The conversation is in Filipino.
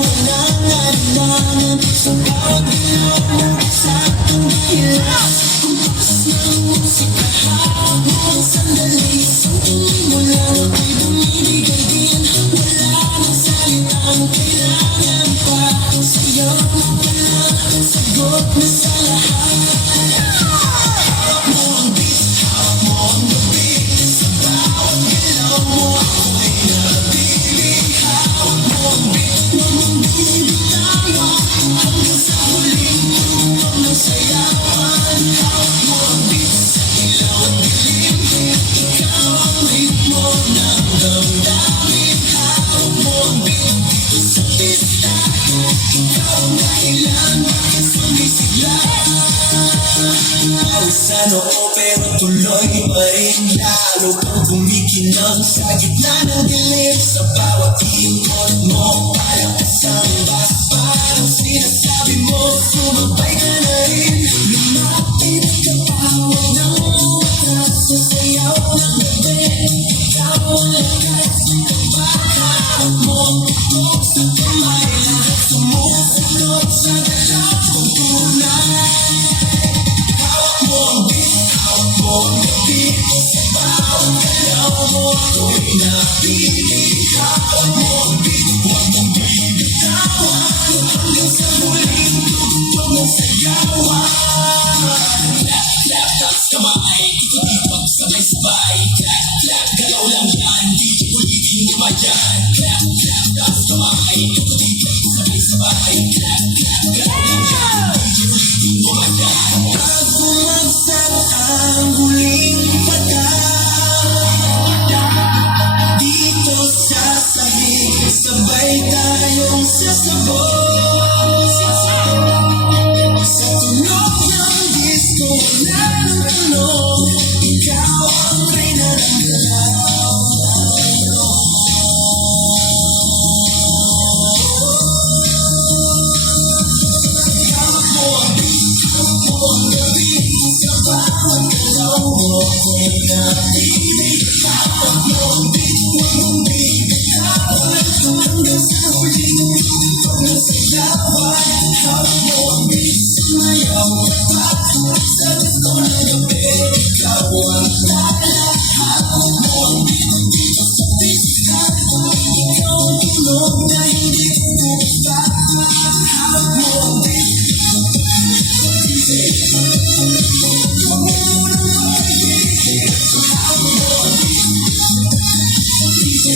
walang alinlangan sa bawat galaw mo, saktong dahilan. Kumpas ng musika, habang sandali, isang tingin mo lang ako'y bumibigay din. Wala nang salitang kailangan pa, sayaw mo pa lang ang sagot na sa lahat. Hawak mo ang beat, hawak mo ang gabi, sa bawat galaw mo ako'y nabibig. Hawak mo ang beat, huwag mong binibitawan, hanggang sa huling tugtog ng sayawan. Hawak mo ang beat, sa ilaw at dilim, ikaw ang ritmo ng damdamin. Hawak mo ang beat, dito sa pista, ikaw ang dahilan bakit sumisigla. Pausa noo pero tuloy pa rin, lalo kang kumikinang sa gitna ng dilim. Sa bawat ikot mo, parang isang bas, parang sinasabi mo, sumabay ka na rin. Lumapit ka pa, huwag nang umatras sa sayaw ng gabi. Ikaw ang lakas ng hawak mo ang tutok sa kamay, lahat sumusunod sa galaw kong tunay. Hawak mo ang beat, hawak mo ang gabi, sa bawat galaw mo ako'y nabibig. Hawak mo ang beat, huwag mong bibitawan, hanggang sa huling tugtog ng sayawan. Clap, clap, taas kamay, ikot-ikot sabay-sabay. Clap, clap, galaw lang yan, di ulitin mo ba yan? Clap, clap, taas kamay, ikot-ikot sabay-sabay. Clap, clap, galaw lang yan, di ulitin mo ba yan? Pag bumagsak ang huling patak, dito sa sahig, sabay tayong sasabog. Sa tunog ng disco, wala nang tunog, ikaw ang reyna ng galaw. Hawak mo ang beat, hawak mo ang gabi, sa bawat galaw mo ako'y nabibig. Hawak mo ang beat, huwag mong bibitawan, hanggang sa huling tugtog ng sigawan. Hawak mo ang beat, sumayaw ka pa, sa gusto ng gabi, ikaw ang tala. Hawak mo ang beat, dito sa pista, ikaw ang tunog na hindi ko gusto. Hawak mo ang beat, huwag mo munang makinig. Hawak mo ang beat, DJ.